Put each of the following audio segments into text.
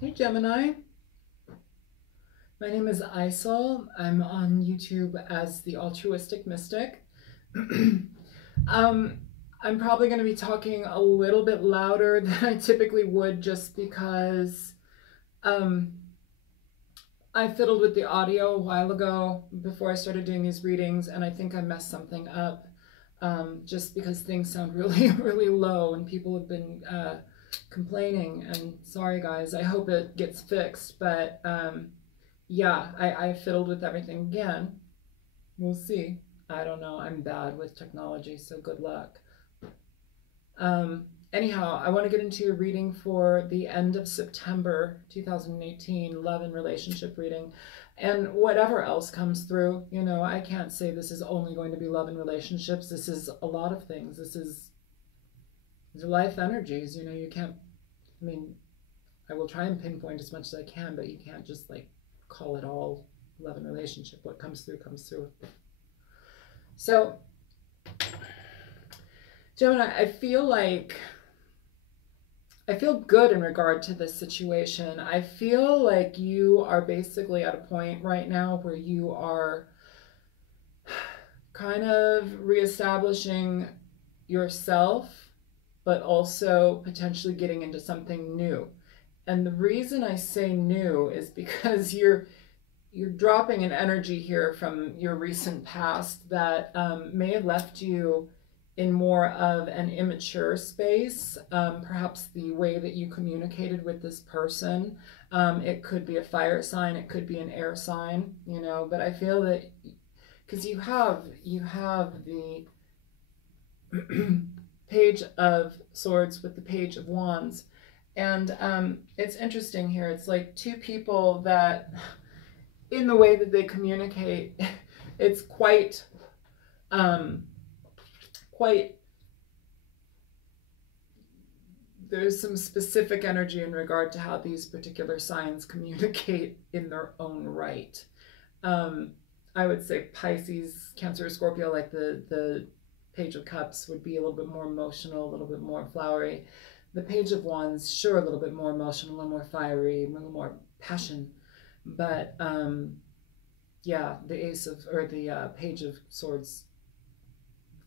Hey Gemini, my name is Isel. I'm on YouTube as the Altruistic Mystic. um, I'm probably going to be talking a little bit louder than I typically would just because um, I fiddled with the audio a while ago before I started doing these readings, and I think I messed something up just because things sound really, really low and people have been complaining. And sorry, guys, I hope it gets fixed, but yeah, I fiddled with everything again. We'll see. I don't know. I'm bad with technology, so good luck. Anyhow, I want to get into your reading for the end of September 2018, love and relationship reading. And whatever else comes through, I can't say this is only going to be love and relationships. This is a lot of things. These are life energies. You can't, I mean, I will try and pinpoint as much as I can, but you can't just like call it all love and relationship. What comes through comes through. So, Gemini, I feel good in regard to this situation. I feel like you are basically at a point right now where you are kind of reestablishing yourself, but also potentially getting into something new. And the reason I say new is because you're dropping an energy here from your recent past that may have left you in more of an immature space. Perhaps the way that you communicated with this person. It could be a fire sign, it could be an air sign, but I feel that because you have the Page of Swords with the Page of Wands. And it's interesting here. It's like two people that, in the way that they communicate, it's quite there's some specific energy in regard to how these particular signs communicate in their own right. I would say Pisces, Cancer, Scorpio, like the Page of Cups would be a little bit more emotional, a little bit more flowery. The Page of Wands, sure, a little bit more emotional, a little more fiery, a little more passion. But yeah, the Page of Swords,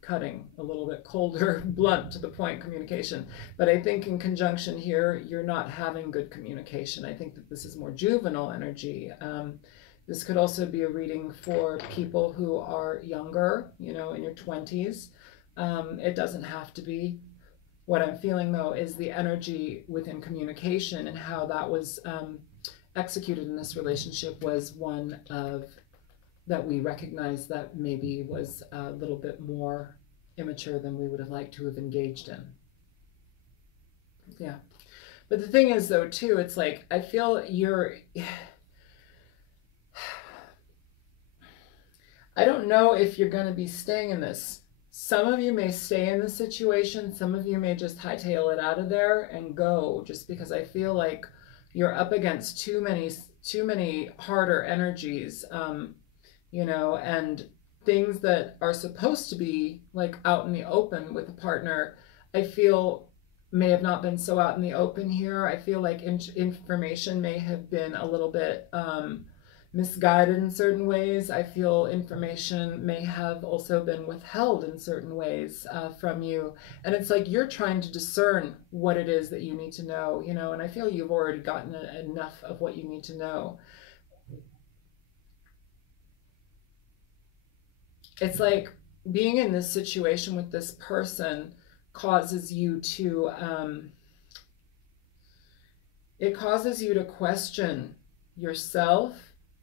cutting, a little bit colder, blunt, to the point communication. But I think in conjunction here, you're not having good communication. I think that this is more juvenile energy. This could also be a reading for people who are younger, in your 20s. It doesn't have to be. What I'm feeling, though, is the energy within communication and how that was executed in this relationship was one of that we recognize that maybe was a little bit more immature than we would have liked to have engaged in. Yeah. But the thing is, though, too, it's like I feel I don't know if you're going to be staying in this. Some of you may stay in the situation. Some of you may just hightail it out of there and go, just because I feel like you're up against too many harder energies, and things that are supposed to be like out in the open with a partner, I feel may have not been so out in the open here. I feel like information may have been a little bit misguided in certain ways. I feel information may have also been withheld in certain ways from you. And it's like you're trying to discern what it is that you need to know, and I feel you've already gotten enough of what you need to know. It's like being in this situation with this person causes you to it causes you to question yourself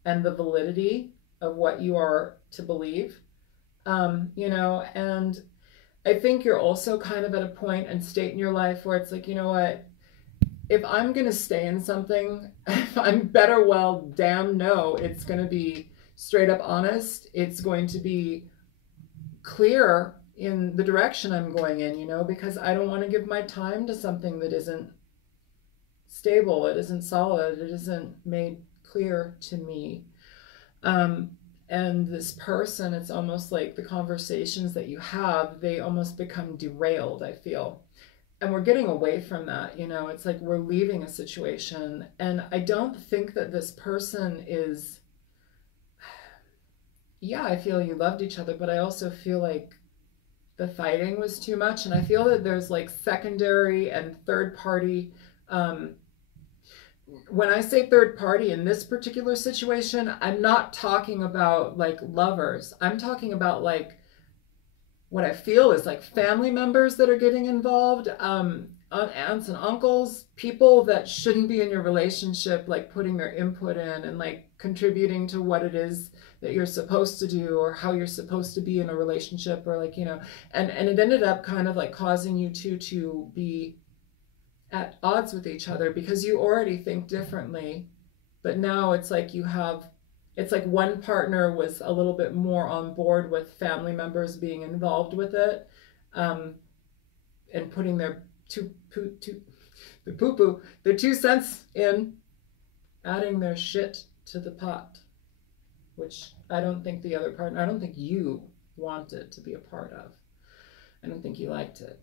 and the validity of what you are to believe, and I think you're also kind of at a point and state in your life where it's like, what, if I'm going to stay in something, I'm better well damn no, it's going to be straight up honest. It's going to be clear in the direction I'm going in, because I don't want to give my time to something that isn't stable, it isn't solid, it isn't made clear to me. And this person, it's almost like the conversations that you have, they almost become derailed, I feel. and we're getting away from that, you know. It's like we're leaving a situation, and I don't think that this person is, yeah, I feel you loved each other, but I also feel like the fighting was too much, and I feel that there's like secondary and third party. um when I say third party in this particular situation, I'm not talking about like lovers. I'm talking about like what I feel is like family members that are getting involved, aunts and uncles, people that shouldn't be in your relationship, like putting their input in and like contributing to what it is that you're supposed to do or how you're supposed to be in a relationship, or like, you know, and it ended up kind of like causing you to be at odds with each other because you already think differently. But now it's like you have, it's like one partner was a little bit more on board with family members being involved with it, um, and putting their their 2 cents in, adding their shit to the pot, which I don't think the other partner, I don't think you wanted to be a part of. I don't think you liked it.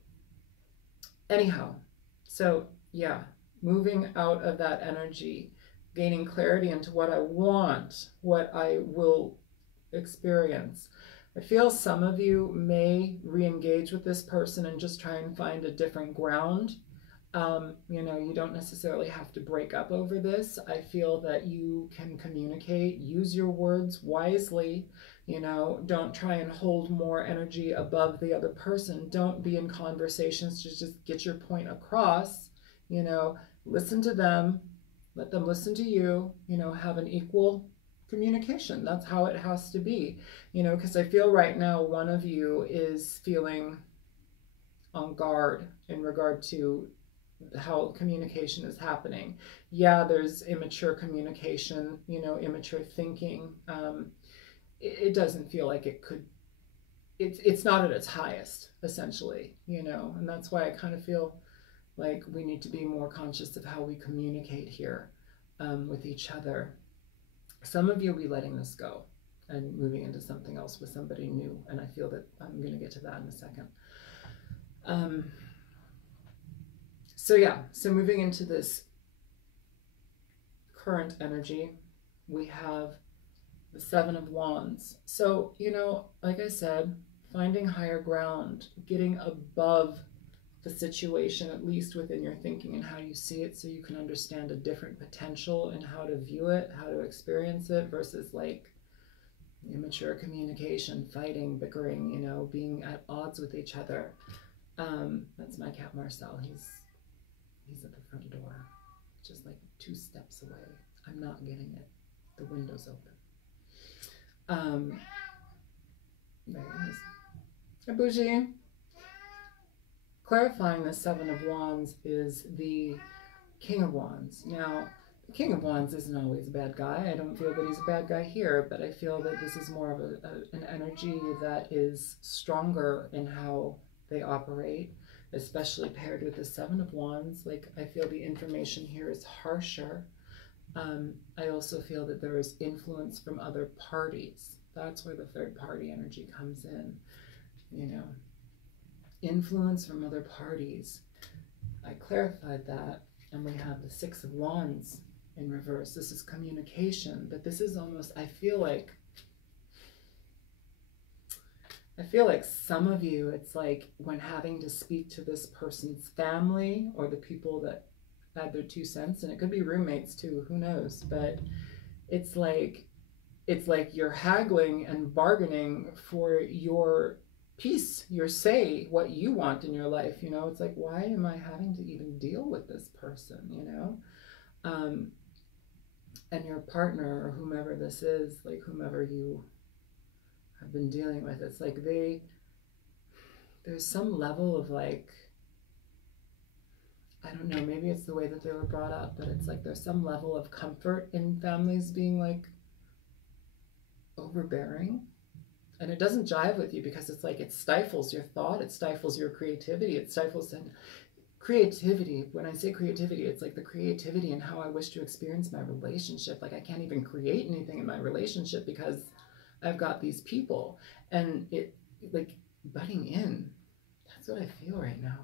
Anyhow, so yeah, moving out of that energy, gaining clarity into what I want, what I will experience. I feel some of you may re-engage with this person and just try and find a different ground. You know, you don't necessarily have to break up over this. I feel that you can communicate, use your words wisely. You know, don't try and hold more energy above the other person. Don't be in conversations to just get your point across. You know, listen to them, let them listen to you, you know, have an equal communication. That's how it has to be, you know, because I feel right now one of you is feeling on guard in regard to how communication is happening. Yeah, there's immature communication, you know, immature thinking. It doesn't feel like it could, it's not at its highest, essentially, you know, and that's why I kind of feel like we need to be more conscious of how we communicate here, with each other. Some of you will be letting this go and moving into something else with somebody new, and I feel that I'm going to get to that in a second. So yeah, so moving into this current energy, we have the Seven of Wands. So, you know, like I said, finding higher ground, getting above the situation, at least within your thinking and how you see it, so you can understand a different potential and how to view it, how to experience it, versus like immature communication, fighting, bickering, you know, being at odds with each other. That's my cat Marcel. He's at the front door, just like 2 steps away. I'm not getting it. The window's open. There it is. Hi, Bougie. Clarifying the Seven of Wands is the King of Wands. Now, the King of Wands isn't always a bad guy. I don't feel that he's a bad guy here, but I feel that this is more of an energy that is stronger in how they operate, especially paired with the Seven of Wands. Like, I feel the information here is harsher. I also feel that there is influence from other parties. That's where the third party energy comes in, you know. Influence from other parties. I clarified that, and we have the Six of Wands in reverse. This is communication, but this is almost, I feel like some of you, it's like when having to speak to this person's family or the people that add their 2 cents, and it could be roommates too, who knows, but it's like you're haggling and bargaining for your peace, your say, what you want in your life, you know. It's like, why am I having to even deal with this person, you know? And your partner or whomever this is, like whomever you have been dealing with, it's like there's some level of like, I don't know, maybe it's the way that they were brought up, but it's like there's some level of comfort in families being like overbearing. And it doesn't jive with you because it's like it stifles your thought, it stifles your creativity, it stifles and creativity. When I say creativity, it's like the creativity and how I wish to experience my relationship. Like I can't even create anything in my relationship because I've got these people, and it like butting in. That's what I feel right now.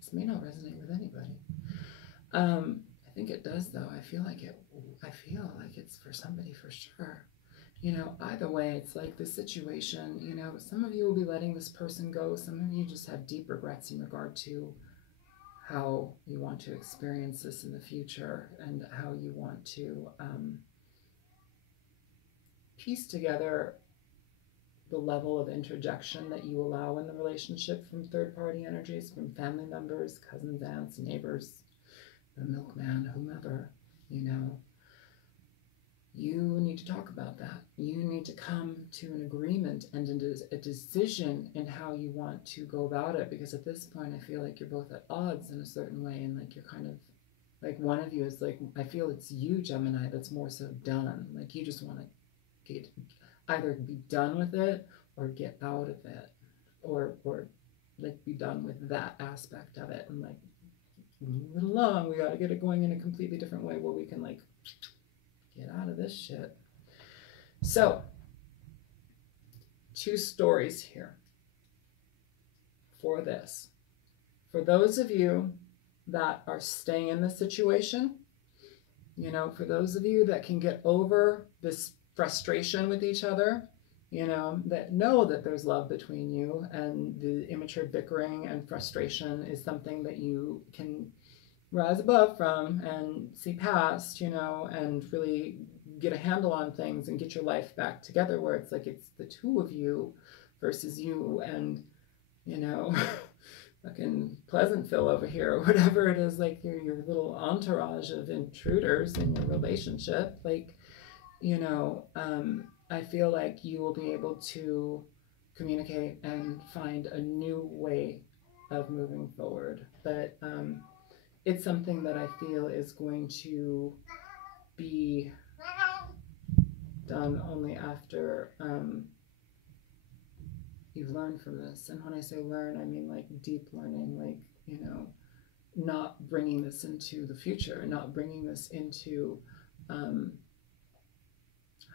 This may not resonate with anybody. I think it does, though. I feel like it's for somebody for sure. You know, either way, it's like the situation, you know, some of you will be letting this person go. Some of you just have deep regrets in regard to how you want to experience this in the future and how you want to piece together the level of interjection that you allow in the relationship from third-party energies, from family members, cousins, aunts, neighbors, the milkman, whomever, you know. You need to talk about that. You need to come to an agreement and a decision in how you want to go about it, because at this point I feel like you're both at odds in a certain way, and like you're kind of, like one of you is like, I feel it's you, Gemini, that's more so done. Like you just want to get, either be done with it or get out of it, or like be done with that aspect of it and like move it along. We got to get it going in a completely different way where we can like get out of this shit. So, 2 stories here for this. For those of you that are staying in this situation, you know, for those of you that can get over this frustration with each other, you know that there's love between you, and the immature bickering and frustration is something that you can rise above from and see past, you know, and really get a handle on things and get your life back together, where it's like it's the 2 of you versus you and, you know, fucking Pleasantville over here, or whatever it is, like your little entourage of intruders in your relationship. Like, you know, I feel like you will be able to communicate and find a new way of moving forward. But it's something that I feel is going to be done only after you've learned from this. And when I say learn, I mean like deep learning, like, you know, not bringing this into the future, not bringing this into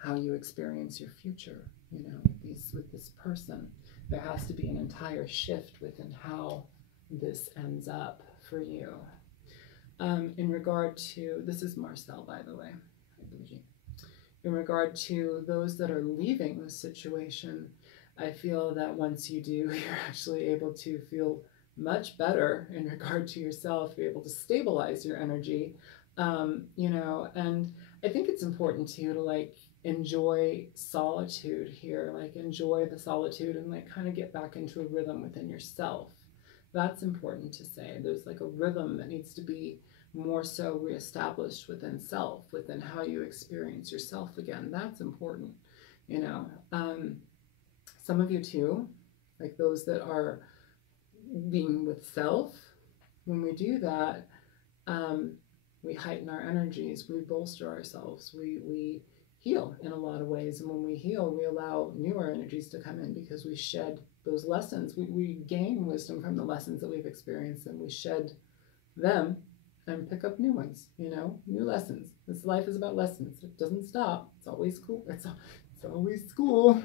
how you experience your future, you know, with this person. There has to be an entire shift within how this ends up for you. In regard to, this is Marcel, by the way, in regard to those that are leaving the situation, I feel that once you do, you're actually able to feel much better in regard to yourself, be able to stabilize your energy, you know, and I think it's important too to like enjoy solitude here, like enjoy the solitude and like kind of get back into a rhythm within yourself. That's important to say. There's like a rhythm that needs to be more so reestablished within self, within how you experience yourself again. That's important, you know. Some of you too, like those that are being with self, when we do that, we heighten our energies, we bolster ourselves, we heal in a lot of ways. And when we heal, we allow newer energies to come in because we shed those lessons. We gain wisdom from the lessons that we've experienced, and we shed them and pick up new ones, you know, new lessons. This life is about lessons. It doesn't stop. It's always school. It's always school.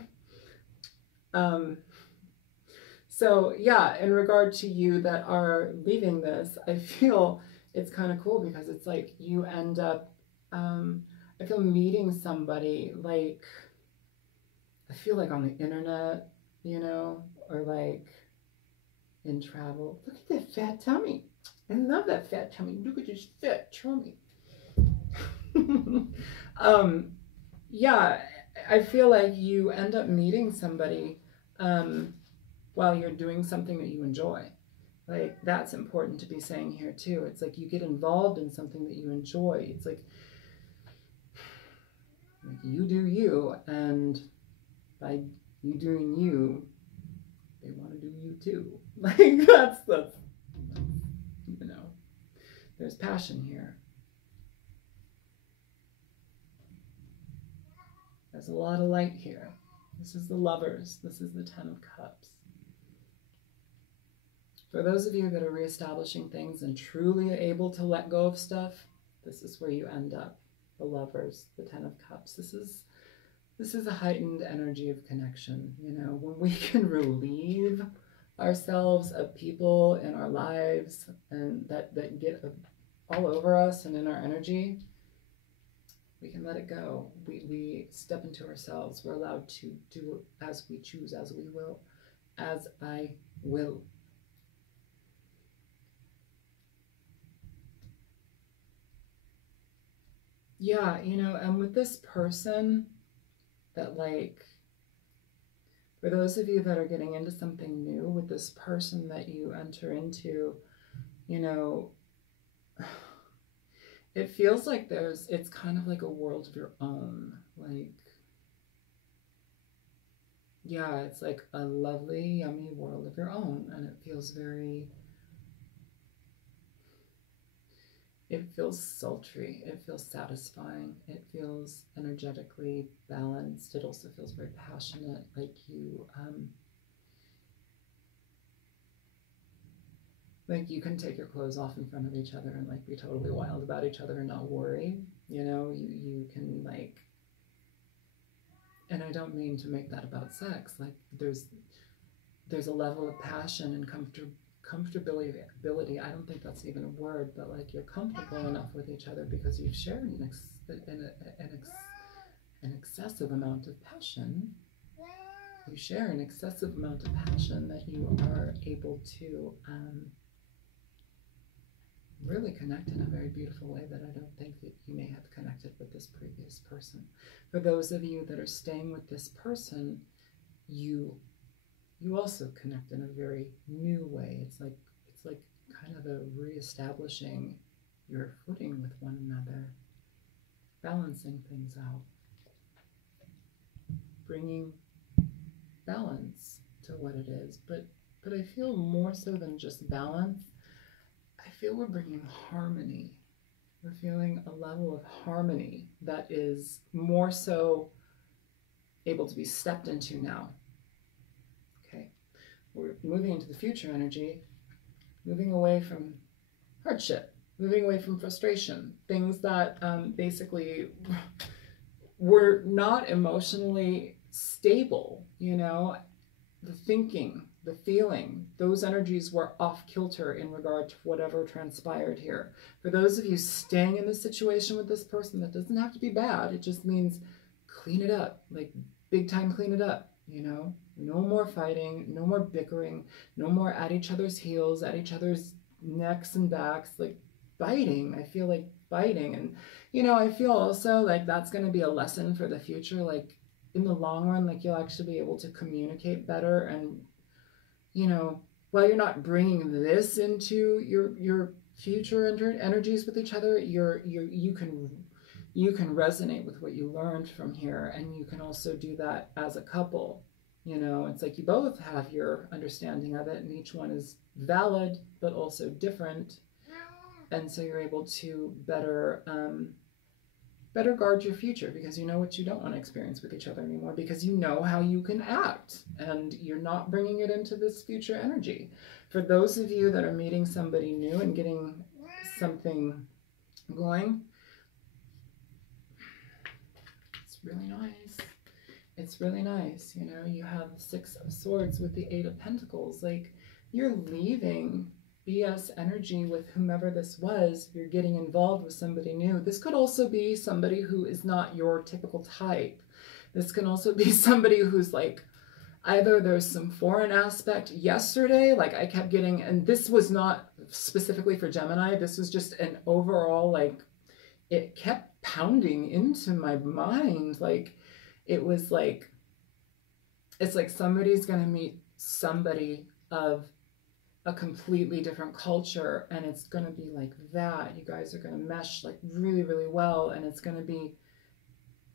So yeah, in regard to you that are leaving this, I feel it's kind of cool because it's like you end up, I feel meeting somebody, like, I feel like on the internet, you know, or like in travel. Look at that fat tummy. I love that fat tummy. Look at this fat tummy. Yeah, I feel like you end up meeting somebody while you're doing something that you enjoy. Like, that's important to be saying here too. It's like you get involved in something that you enjoy. It's like you do you, and by you doing you, they want to do you too. Like that's you know, there's passion here. There's a lot of light here. This is the Lovers. This is the Ten of Cups. For those of you that are reestablishing things and truly able to let go of stuff, this is where you end up. The Lovers, the Ten of Cups. This is a heightened energy of connection. You know, when we can relieve ourselves of people in our lives and that get all over us and in our energy, we can let it go. We step into ourselves. We're allowed to do as we choose, as we will, as I will. Yeah, and with this person that, like, for those of you that are getting into something new, with this person that you enter into, it feels like it's kind of like a world of your own. Like, yeah, it's like a lovely, yummy world of your own. And it feels it feels sultry. It feels satisfying. It feels energetically balanced. It also feels very passionate. Like you can take your clothes off in front of each other and like be totally wild about each other and not worry. You can like, and I don't mean to make that about sex. Like there's a level of passion and comfortability. I don't think that's even a word, but like you're comfortable enough with each other because you've shared an excessive amount of passion. You share an excessive amount of passion that you are able to really connect in a very beautiful way that I don't think that you may have connected with this previous person. For those of you that are staying with this person, you also connect in a very new way. It's like kind of a reestablishing your footing with one another, balancing things out, bringing balance to what it is. But I feel more so than just balance. I feel we're bringing harmony. We're feeling a level of harmony that is more so able to be stepped into now. Okay, we're moving into the future energy, moving away from hardship, moving away from frustration, things that basically were not emotionally stable, the thinking, the feeling, those energies were off kilter in regard to whatever transpired here. For those of you staying in this situation with this person, that doesn't have to be bad. It just means clean it up, like big time clean it up, No more fighting, no more bickering, no more at each other's heels, at each other's necks and backs, like biting. I feel like biting. And, I feel also like that's going to be a lesson for the future. Like in the long run, like you'll actually be able to communicate better. And, while you're not bringing this into your future energies with each other, you can resonate with what you learned from here. And you can also do that as a couple. It's like you both have your understanding of it, and each one is valid, but also different. And so you're able to better guard your future because you know what you don't want to experience with each other anymore, because you know how you can act and you're not bringing it into this future energy. For those of you that are meeting somebody new and getting something going, it's really nice. It's really nice. You have the Six of Swords with the Eight of Pentacles. Like you're leaving BS energy with whomever this was. If you're getting involved with somebody new, this could also be somebody who is not your typical type. This can also be somebody who's like, either there's some foreign aspect. Yesterday, like I kept getting, and this was not specifically for Gemini, this was just an overall, like it kept pounding into my mind. Like it was like, it's like somebody's going to meet somebody of a completely different culture, and it's going to be like that. You guys are going to mesh like really, really well, and it's going to be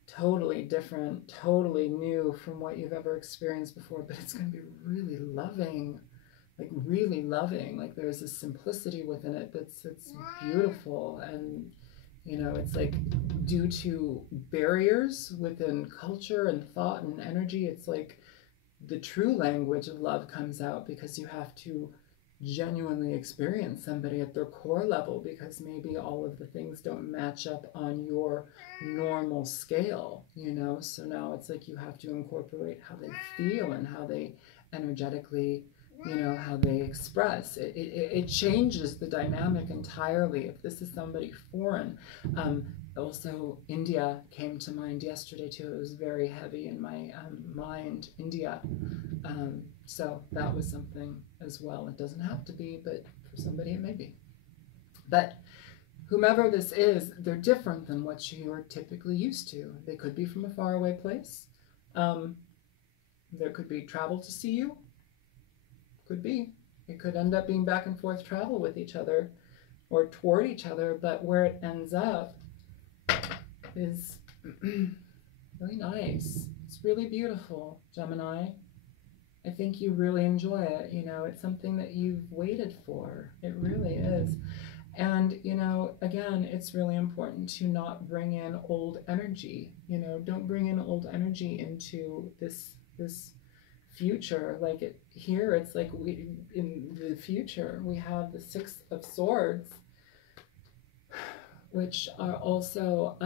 totally different, totally new from what you've ever experienced before, but it's going to be really loving, like really loving. Like there's a simplicity within it that's beautiful. And it's like due to barriers within culture and thought and energy, it's like the true language of love comes out because you have to genuinely experience somebody at their core level, because maybe all of the things don't match up on your normal scale, so now it's like you have to incorporate how they feel and how they energetically you know, how they express. It changes the dynamic entirely if this is somebody foreign. Also, India came to mind yesterday too. It was very heavy in my mind, India. So that was something as well. It doesn't have to be, but for somebody it may be. But whomever this is, they're different than what you are typically used to. They could be from a faraway place. There could be travel to see you. Could be. It could end up being back and forth travel with each other or toward each other, but where it ends up is really nice. It's really beautiful, Gemini. I think you really enjoy it. You know, it's something that you've waited for. It really is. And, you know, again, it's really important to not bring in old energy. You know, don't bring in old energy into this future. Like here, it's like in the future, we have the Six of Swords, which are also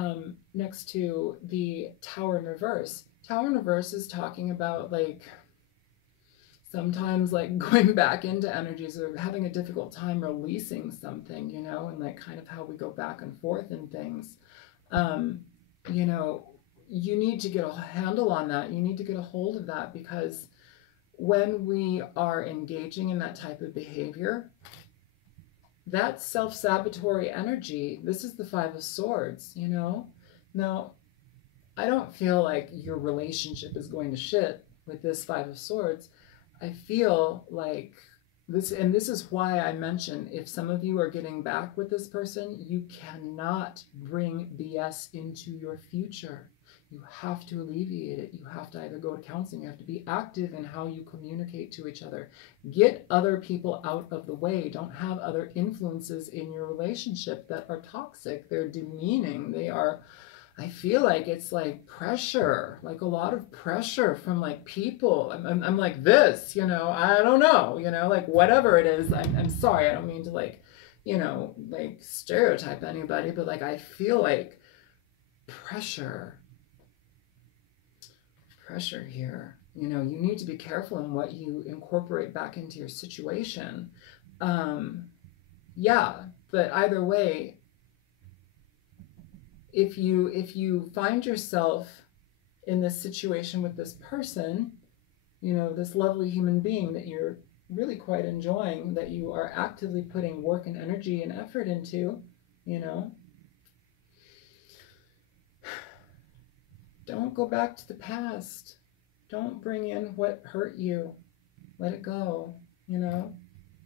next to the Tower in reverse. Tower in reverse is talking about like sometimes like going back into energies or having a difficult time releasing something, you know, and like kind of how we go back and forth in things. You know, you need to get a handle on that. You need to get a hold of that, because when we are engaging in that type of behavior, that self-sabotatory energy, this is the Five of Swords, you know? Now, I don't feel like your relationship is going to shit with this Five of Swords. I feel like this, and this is why I mention, if some of you are getting back with this person, you cannot bring BS into your future. You have to alleviate it. You have to either go to counseling, you have to be active in how you communicate to each other. Get other people out of the way. Don't have other influences in your relationship that are toxic. They're demeaning. They are, I feel like it's like pressure, like a lot of pressure from like people. I'm like this, you know, I don't know, you know, like whatever it is. I'm sorry, I don't mean to like, you know, like stereotype anybody, but like I feel like pressure here. You know, you need to be careful in what you incorporate back into your situation. Yeah, but either way, if you find yourself in this situation with this person, you know, this lovely human being that you're really quite enjoying, that you are actively putting work and energy and effort into, you know, don't go back to the past. Don't bring in what hurt you. Let it go, you know?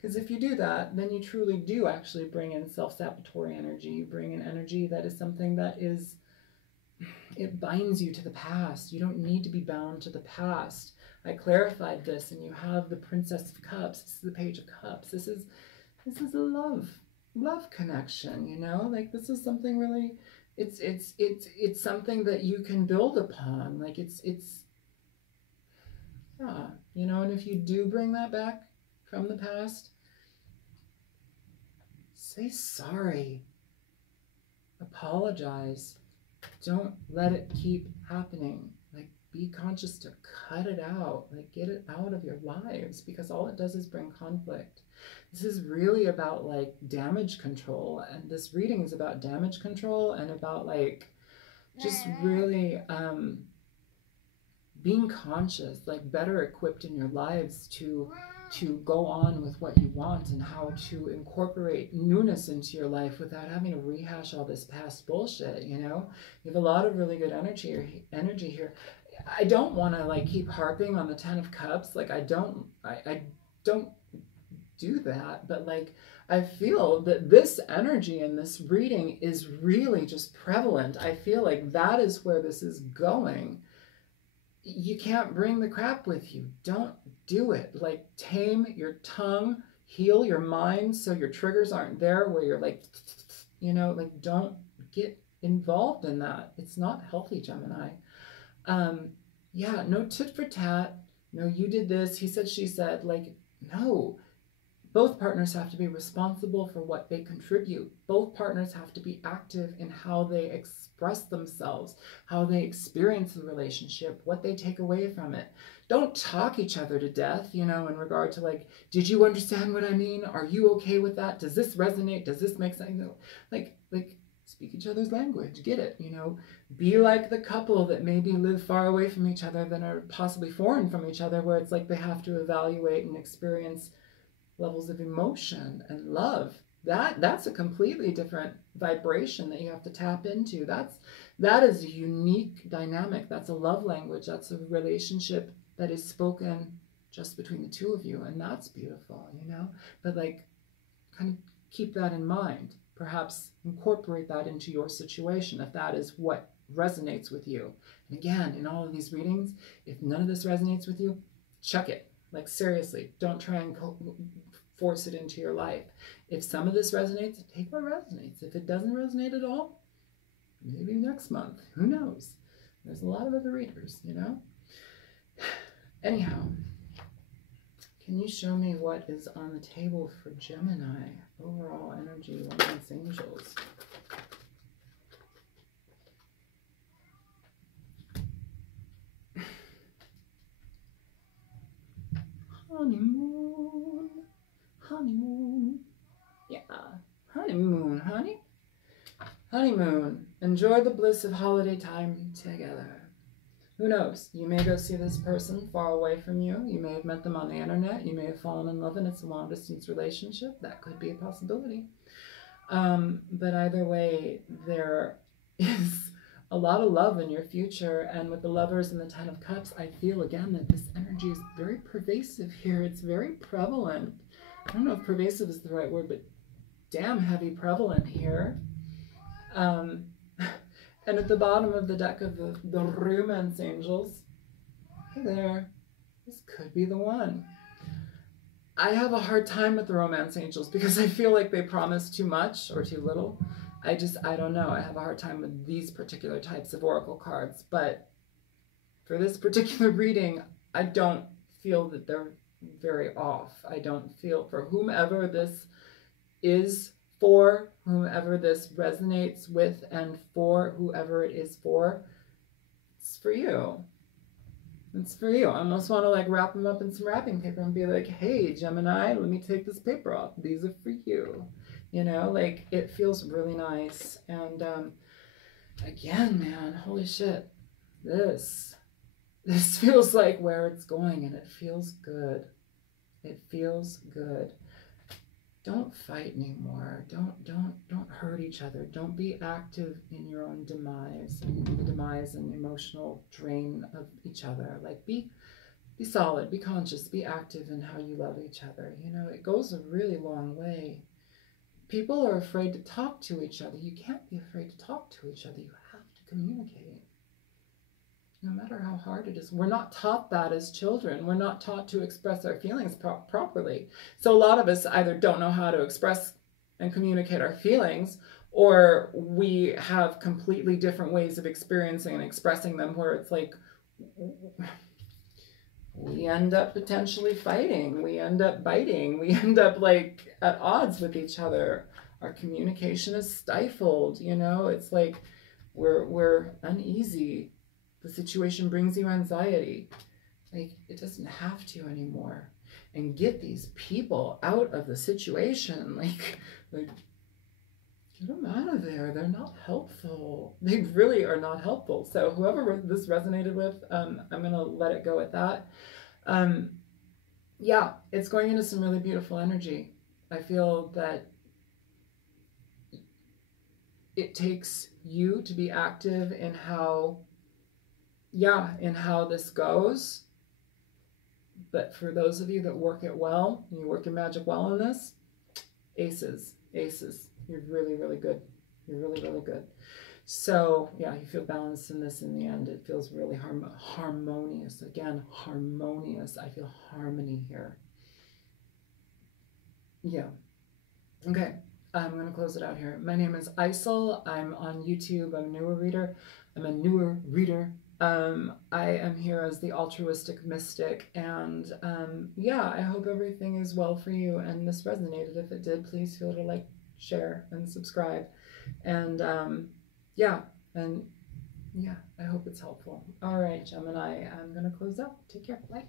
Because if you do that, then you truly do actually bring in self-sabotatory energy. You bring in energy that is something that is, it binds you to the past. You don't need to be bound to the past. I clarified this, and you have the Princess of Cups. This is the Page of Cups. This is a love connection, you know? Like this is something really, it's something that you can build upon. Like it's yeah, you know, and if you do bring that back from the past, say sorry. Apologize. Don't let it keep happening. Like be conscious to cut it out. Like get it out of your lives, because all it does is bring conflict. This is really about like damage control, and this reading is about damage control and about like just really being conscious, like better equipped in your lives to go on with what you want, and how to incorporate newness into your life without having to rehash all this past bullshit, you know? You have a lot of really good energy here. I don't want to like keep harping on the Ten of Cups. Like I don't do that, but like I feel that this energy in this reading is really just prevalent. I feel like that is where this is going. You can't bring the crap with you. Don't do it. Like tame your tongue, heal your mind so your triggers aren't there where you're like, you know, like don't get involved in that. It's not healthy, Gemini. Yeah, no tit for tat. No, you did this. He said, she said. Like, no. Both partners have to be responsible for what they contribute. Both partners have to be active in how they express themselves, how they experience the relationship, what they take away from it. Don't talk each other to death, you know, in regard to like, did you understand what I mean? Are you okay with that? Does this resonate? Does this make sense? Like speak each other's language, get it, you know, be like the couple that maybe live far away from each other, that are possibly foreign from each other, where it's like they have to evaluate and experience levels of emotion and love. That's a completely different vibration that you have to tap into. That is a unique dynamic. That's a love language. That's a relationship that is spoken just between the two of you, and that's beautiful, you know. But like, kind of keep that in mind. Perhaps incorporate that into your situation if that is what resonates with you. And again, in all of these readings, if none of this resonates with you, chuck it. Like, seriously, don't try and force it into your life. If some of this resonates, take what resonates. If it doesn't resonate at all, maybe next month. Who knows? There's a lot of other readers, you know? Anyhow, can you show me what is on the table for Gemini? Overall energy, romance, angels. Honeymoon, honeymoon. Yeah, honeymoon, honey. Honeymoon. Enjoy the bliss of holiday time together. Who knows? You may go see this person far away from you. You may have met them on the internet. You may have fallen in love and it's a long distance relationship. That could be a possibility. But either way, there is a lot of love in your future. And with the Lovers and the Ten of Cups, I feel again that this energy is very pervasive here. It's very prevalent. I don't know if pervasive is the right word, but damn heavy prevalent here. And at the bottom of the deck of the romance angels, hey there, this could be the one. I have a hard time with the romance angels because I feel like they promise too much or too little. I don't know. I have a hard time with these particular types of oracle cards. But for this particular reading, I don't feel that they're very off. I don't feel, for whomever this is for, whomever this resonates with, and for whoever it is for, it's for you. It's for you. I almost want to like wrap them up in some wrapping paper and be like, hey, Gemini, let me take this paper off. These are for you. You know, like, it feels really nice. And again, man, holy shit, this feels like where it's going, and it feels good. It feels good. Don't fight anymore. Don't hurt each other. Don't be active in your own demise, and the demise and emotional drain of each other. Like, be solid, be conscious, be active in how you love each other. You know, it goes a really long way. People are afraid to talk to each other. You can't be afraid to talk to each other. You have to communicate. No matter how hard it is. We're not taught that as children. We're not taught to express our feelings properly. So a lot of us either don't know how to express and communicate our feelings, or we have completely different ways of experiencing and expressing them, where it's like we end up potentially fighting. We end up biting. We end up like at odds with each other. Our communication is stifled, you know? It's like we're uneasy. The situation brings you anxiety. Like, it doesn't have to anymore. And get these people out of the situation. Like get them out of there. They're not helpful. They really are not helpful. So whoever this resonated with, I'm going to let it go at that. Yeah, it's going into some really beautiful energy. I feel that it takes you to be active in how this goes. But for those of you that work it well, and you work your magic well on this, aces. You're really, really good. You're really, really good. So yeah, you feel balanced in this in the end. It feels really harmonious. Again, harmonious. I feel harmony here. Yeah. Okay. I'm going to close it out here. My name is Isel. I'm on YouTube. I'm a newer reader. I am here as the altruistic mystic, and yeah, I hope everything is well for you and this resonated. If it did, please feel to like, share, and subscribe. And yeah, and yeah, I hope it's helpful. All right, Gemini, I'm gonna close up. Take care. Bye.